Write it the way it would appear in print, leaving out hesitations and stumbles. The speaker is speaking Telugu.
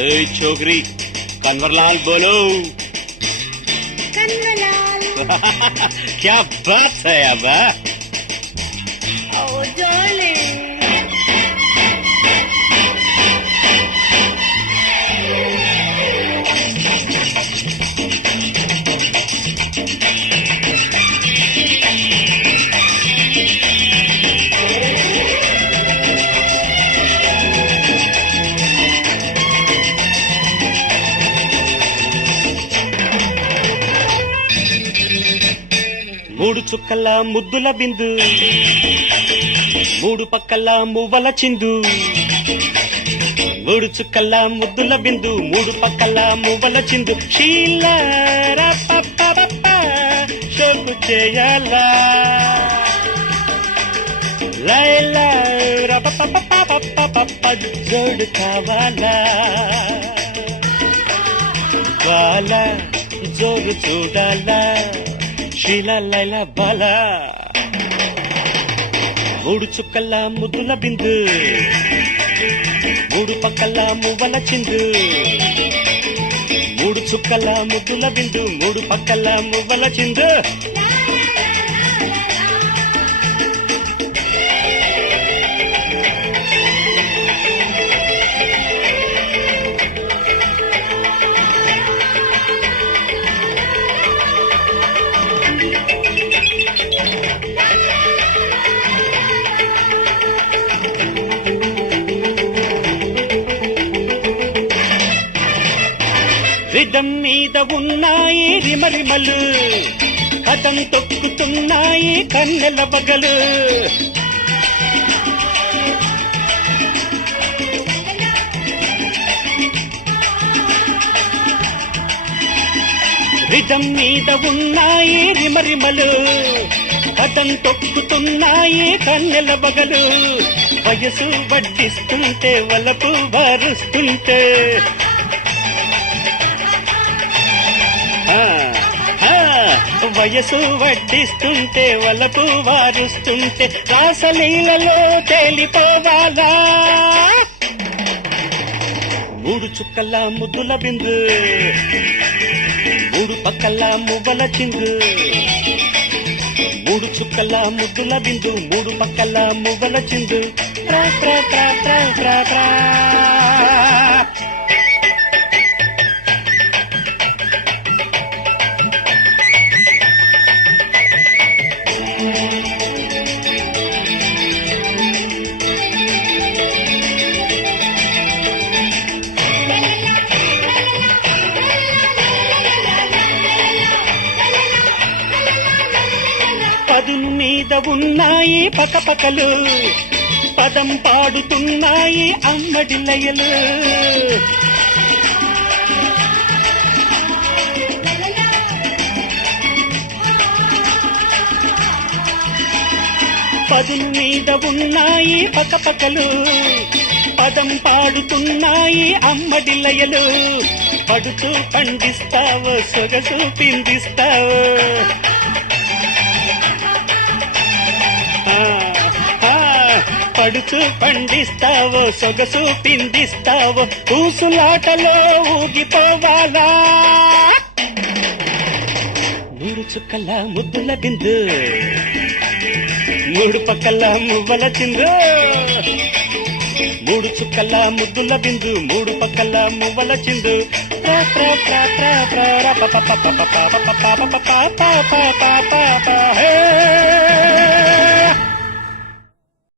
ए छोकरी कन्वरलाल बोलो। कन्वरलाल। क्या बात है अब। Oh darling। మూడు చుక్కల ముద్దుల బిందు, మూడు పక్కల మువ్వల చిందు. మూడు చుక్కల ముద్దుల బిందు, మూడు పక్కల మువ్వల చిందు. షీలా షోకు చేయాలా లైలా జోడు కావాలా బాలా జోగు చూడాలా షీలా లైలా బాలా. మూడు చుక్కల ముద్దుల బిందు, మూడు పక్కల మువ్వల చిందు. మూడు చుక్కల ముద్దుల బిందు, మూడు పక్కల మువ్వల చిందు. రిధం మీద ఉన్నాయి రిమరిమలు, కథం తొక్కుతున్నాయి కన్నెల బగలు. రిధం మీద ఉన్నాయి రిమరిమలు, కథం తొక్కుతున్నాయి కన్నెల బగలు. వయసు వడ్డిస్తుంటే వలపు వారుస్తుంటే, వయసు వడ్డిస్తుంటే వలపు వారుస్తుంటే రాసలీలలో తేలిపోవాలా. మూడు చుక్కల ముద్దుల బిందు, మూడు పక్కల మువ్వల చిందు. మూడు చుక్కల ముద్దుల బిందు, మూడు పక్కల మువ్వల చిందు. ట్రా ట్రా ట్రా ట్రా ట్రా ట్రా. పదును మీద ఉన్నాయి పకపకలు, పదం పాడుతున్నాయి అమ్మడి లయలు. పదును మీద ఉన్నాయి పకపకలు, పదం పాడుతున్నాయి అమ్మడి లయలు. పడుతూ పండిస్తావు సొగసు పిండిస్తావు, పడుతూ పండిస్తావో సొగసు పిండిస్తావో. కూసులాటలో ఊగిపోవాలా. మూడు చుక్కల ముద్దుల బిందు, మూడు పక్కల మువ్వల చిందు. మూడు చుక్కల ముద్దుల బిందు, మూడు పక్కల మువ్వల చిందు. ట్రా ట్రా ట్రా ట్రా ట్రా ప ప ప ప ప ప ప ప ప ప ప ప ప ప.